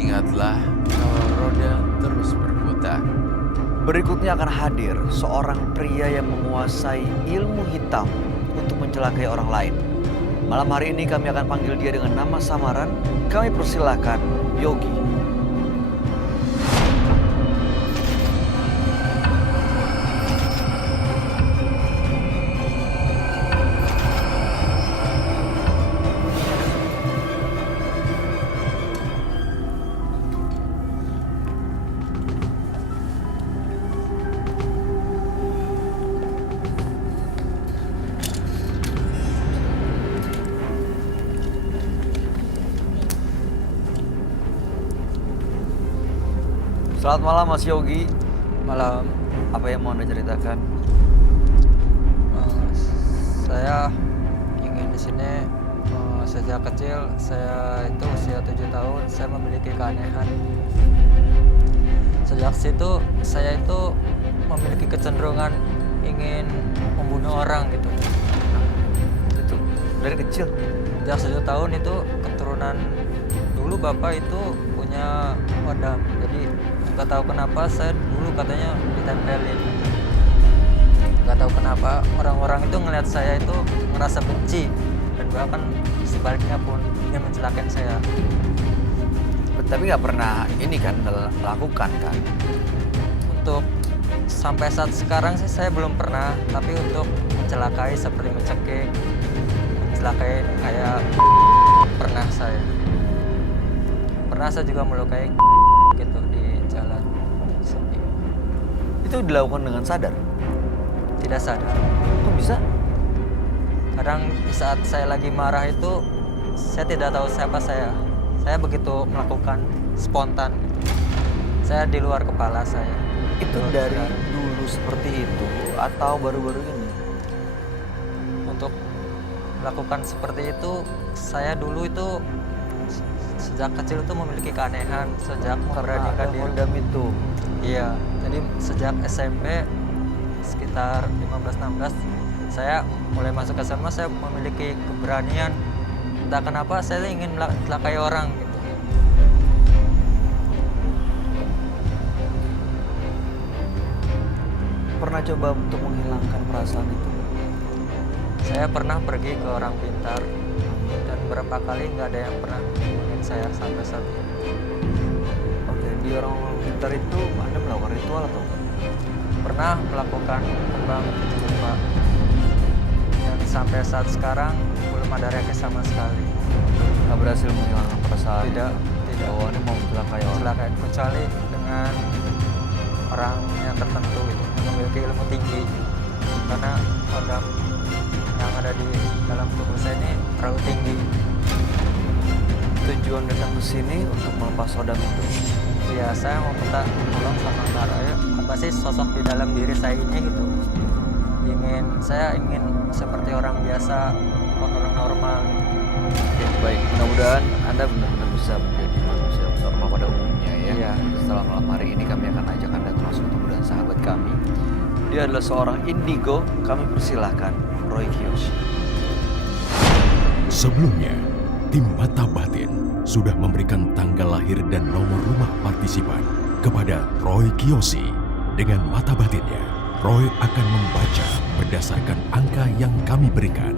Ingatlah kalau roda terus berputar. Berikutnya akan hadir seorang pria yang menguasai ilmu hitam untuk mencelakai orang lain. Malam hari ini kami akan panggil dia dengan nama samaran. Kami persilahkan Yogi. Selamat malam Mas Yogi. Malam. Apa yang mau Anda ceritakan? Saya ingin di sini sejak kecil. Saya itu usia 7 tahun. Saya memiliki keanehan. Sejak situ saya itu memiliki kecenderungan ingin membunuh orang gitu. Itu dari kecil. Sejak 7 tahun itu keturunan dulu bapak itu punya wadam. Jadi nggak tahu kenapa saya dulu katanya ditempelin. Nggak tahu kenapa orang-orang itu ngelihat saya itu ngerasa benci dan bahkan sebaliknya pun ingin mencelakai saya. Tapi nggak pernah ini kan melakukan kan? Untuk sampai saat sekarang sih saya belum pernah, tapi untuk mencelakai seperti mencekik, mencelakai kayak pernah saya. Pernah saya juga melukai gitu di jalan sepi. Itu dilakukan dengan sadar? Tidak sadar. Kok bisa? Kadang di saat saya lagi marah itu saya tidak tahu siapa saya. Saya begitu melakukan spontan. Saya di luar kepala saya. Itu dari dulu seperti itu atau baru-baru ini? Untuk melakukan seperti itu, saya dulu itu sejak kecil itu memiliki keanehan sejak memberanikan diri. Kodam itu. Iya, jadi sejak SMP sekitar 15-16 saya mulai masuk SMA, saya memiliki keberanian. Entah kenapa saya ingin mencelakai orang gitu. Pernah coba untuk menghilangkan perasaan itu? Saya pernah pergi ke orang pintar dan beberapa kali nggak ada yang pernah hubungin saya sampai saat ini. Oke, di orang pintar itu Anda melakukan ritual atau enggak? Pernah melakukan kembang tujuh rupa dan sampai saat sekarang belum ada reaksi sama sekali. Nggak berhasil menghilangkan perasaan? Tidak. Bahwa Anda mau mencelakai orang? Mencelakai, kecuali dengan orang yang tertentu gitu, yang memiliki ilmu tinggi. Karena kodam yang ada di dalam tubuh saya ini terlalu tinggi. Tujuan datang ke sini untuk melepas kodam itu? Ya, saya mau minta tolong sama Kak Raya, apa sih sosok di dalam diri saya ini gitu. Saya ingin seperti orang biasa, orang normal gitu. Oke, baik. Mudah-mudahan Anda benar-benar bisa menjadi manusia normal pada umumnya ya. Iya. Setelah malam hari ini kami akan ajak Anda langsung ketemu dengan sahabat kami. Dia adalah seorang indigo. Kami persilahkan Roy Kiyoshi. Sebelumnya, tim Mata Batin sudah memberikan tanggal lahir dan nomor rumah partisipan kepada Roy Kiyoshi. Dengan mata batinnya, Roy akan membaca berdasarkan angka yang kami berikan.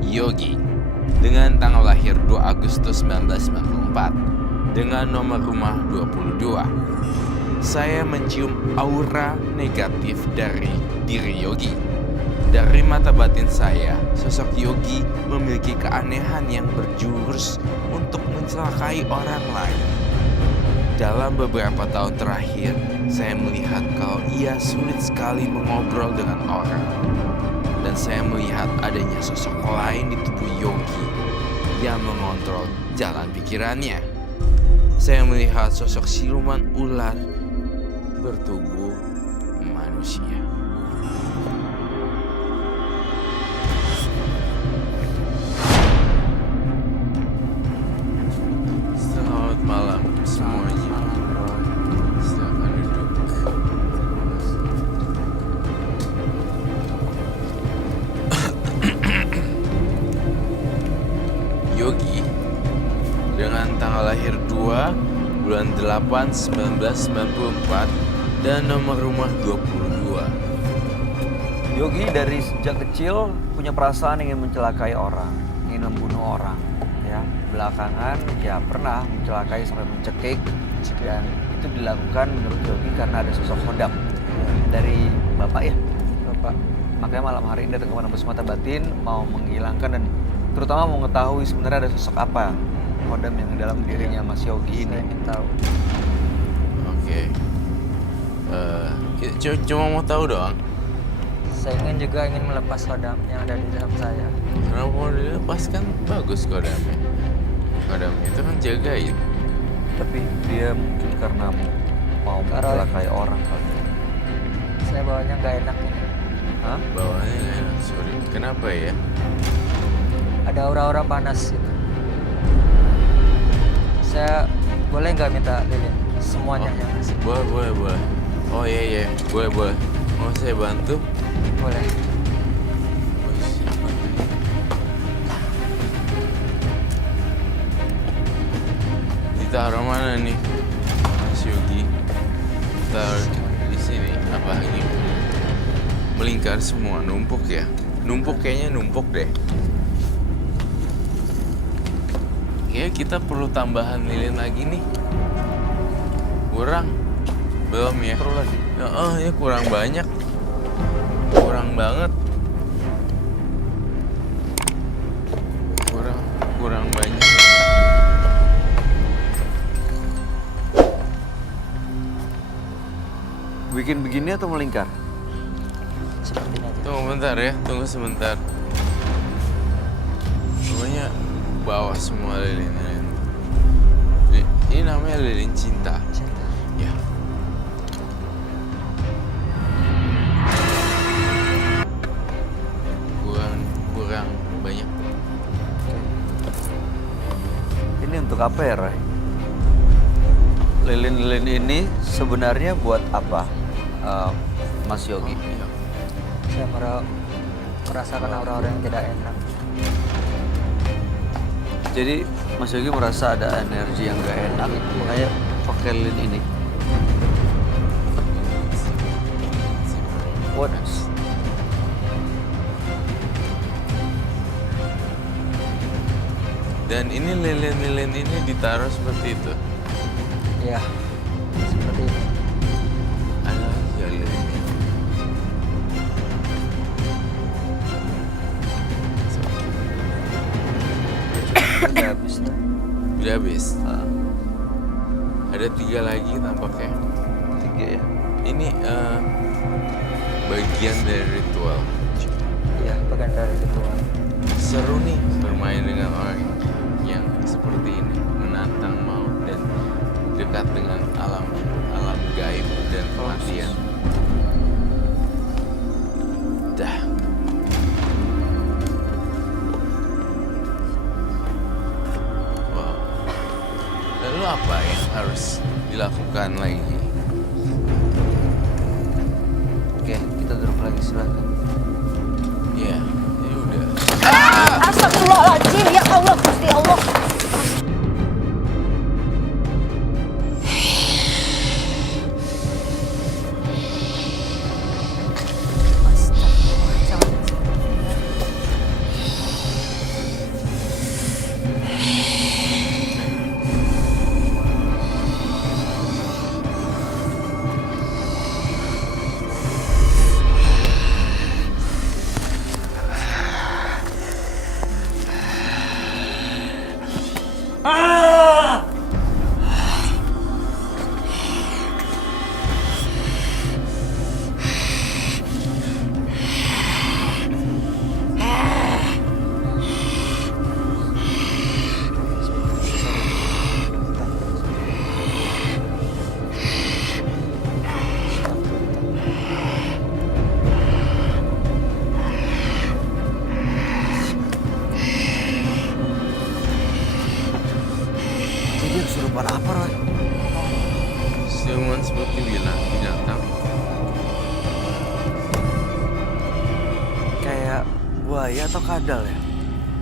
Yogi, dengan tanggal lahir 2 Agustus 1994, dengan nomor rumah 22. Saya mencium aura negatif dari diri Yogi. Dari mata batin saya, sosok Yogi memiliki keanehan yang berjurus untuk mencelakai orang lain. Dalam beberapa tahun terakhir, saya melihat kalau ia sulit sekali mengobrol dengan orang. Dan saya melihat adanya sosok lain di tubuh Yogi yang mengontrol jalan pikirannya. Saya melihat sosok siluman ular bertubuh manusia. Selamat malam semuanya. Silakan duduk. Yogi, dengan tanggal lahir 2 bulan 8 1994 dan nomor rumah 22. Yogi dari sejak kecil punya perasaan ingin mencelakai orang, ingin membunuh orang. Ya, belakangan ya pernah mencelakai sampai mencekik, dan itu dilakukan menurut Yogi karena ada sosok Khodam dari Bapak ya. Bapak. Makanya malam hari ini datang ke Nembus Mata Batin mau menghilangkan dan terutama mau mengetahui sebenarnya ada sosok apa Khodam yang di dalam dirinya Mas Yogi ini. Saya ingin tahu. Oke. Cuma mau tahu doang. Saya juga ingin melepas Khodam yang ada di dalam saya. Kenapa mau dilepas, kan bagus Khodamnya. Khodamnya itu kan jagain. Tapi dia mungkin karena mau mencelakai orang kali. Saya bawanya nggak enak ini. Hah? Bawaannya nggak enak, sorry. Kenapa ya? Ada aura-aura panas gitu. Saya boleh nggak minta lilin semuanya yang ngasih? Boleh. Oh iya, boleh. Mau saya bantu? Boleh. Oh, siapa nih? Ditaruh mana nih, Mas Yogi? Taruh di sini. Apa lagi? Melingkar semua, numpuk ya? Kayaknya numpuk deh. Kayaknya kita perlu tambahan lilin lagi nih. Kurang? Belum ya? Perlu lagi. Ya kurang banyak. Kurang banget. Kurang banyak. Bikin begini atau melingkar? Seperti ini aja. Tunggu sebentar. Pokoknya bawa semua lilin. Ini namanya lilin cinta. Cinta. Ya. Kurang banyak. Ini untuk apa ya, Ray? Lilin-lilin ini sebenarnya buat apa, Mas Yogi? Iya. Saya merasakan aura-aura yang tidak enak. Jadi Mas Yogi merasa ada energi yang gak enak, makanya pakai lilin ini. What? Dan ini lilin-lilin ini ditaruh seperti itu. Ya, seperti ini. Ada lagi ya lilinnya. Udah habis tuh. Udah habis. Ah, Ada 3 lagi tampaknya. 3 ya. Ini bagian dari ritual. Ya, bagian dari ritual. Seru nih bermain dengan orang yang seperti ini, menantang maut dan dekat dengan alam gaib dan kematian. Dah. Wow. Lalu apa yang harus dilakukan lagi? Oke, kita duduk lagi, silakan. Ya, ini udah. Astagfirullahaladzim, ya Allah, Gusti Allah. Jadi kesurupan apa, Roy? Siluman seperti binatang. Kayak buaya atau kadal ya?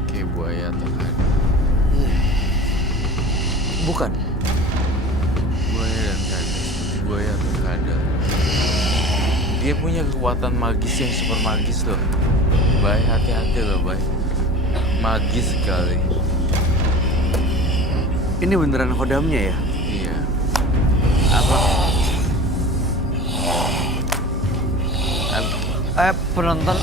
Kayak buaya atau kan. Bukan. Buaya dan kadal. Buaya atau kadal. Dia punya kekuatan magis yang super magis loh. Bay, hati-hati loh, Bay. Magis sekali. Ini beneran kodamnya ya? Iya. Apa? Penonton.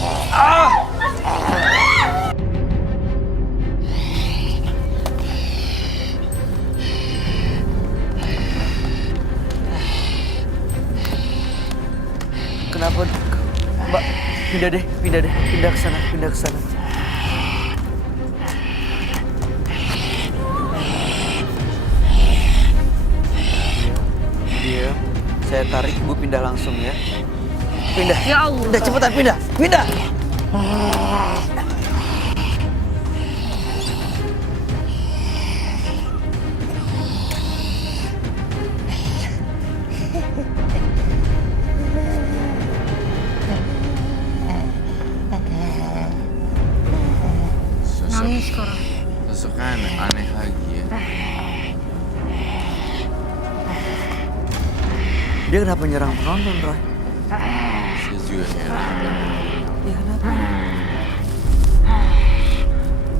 Kenapa? Mbak, pindah deh, pindah ke sana, Diam. Saya tarik, ibu pindah langsung ya. Pindah. Ya Allah. Udah cepetan pindah. Nangis sekarang. Sosoknya aneh lagi ya. Dia kenapa nyerang penonton, Roy? Saya juga heran. Iya kenapa?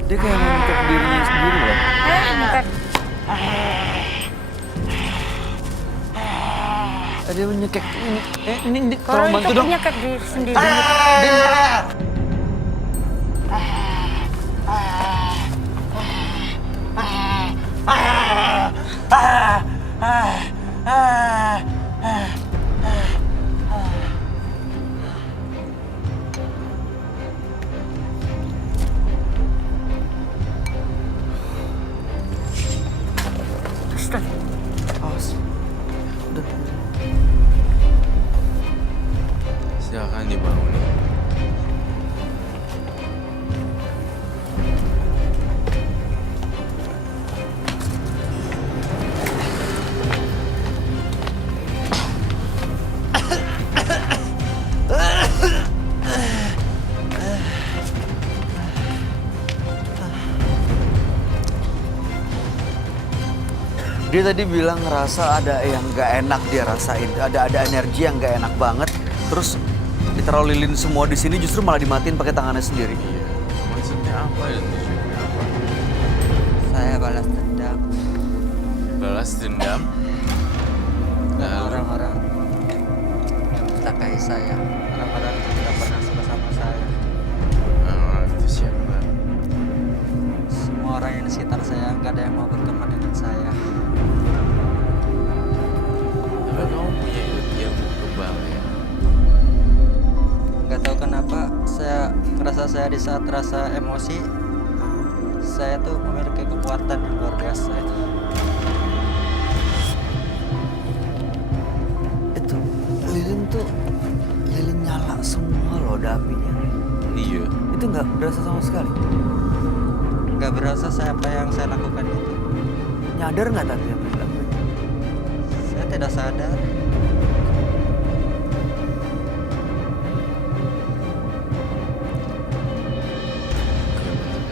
Dia kayak mau nyekek dirinya sendiri loh. Bukan. Dia menyekek ini. Ini Kalau tolong bantu itu dong. punya ke diri sendiri. Astaga. Awas. Udah. Silakan dibangun. Dia tadi bilang ngerasa ada yang gak enak dia rasain. Ada energi yang gak enak banget. Terus ditaruh lilin semua di sini justru malah dimatiin pakai tangannya sendiri. Iya. Maksudnya apa ya? Tujuannya apa? Saya balas dendam Balas dendam. ke Lalu? orang-orang yang mencelakai saya, orang-orang yang tidak pernah suka sama saya. Orang itu siapa? Semua orang yang di sekitar saya nggak ada yang mau berteman dengan saya. Tapi kamu punya ilmu kebal ya? Nggak tahu kenapa saya ngerasa saya di saat rasa emosi, saya tuh memiliki kekuatan yang luar biasa. Itu lilin nyala semua loh, ada apinya. Iya. Itu nggak berasa sama sekali. Nggak berasa saya apa yang saya lakukan itu. Nyadar nggak tapi apa yang dilakuin? Saya tidak sadar.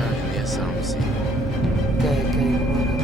Ini serem sih. Kayak gimana?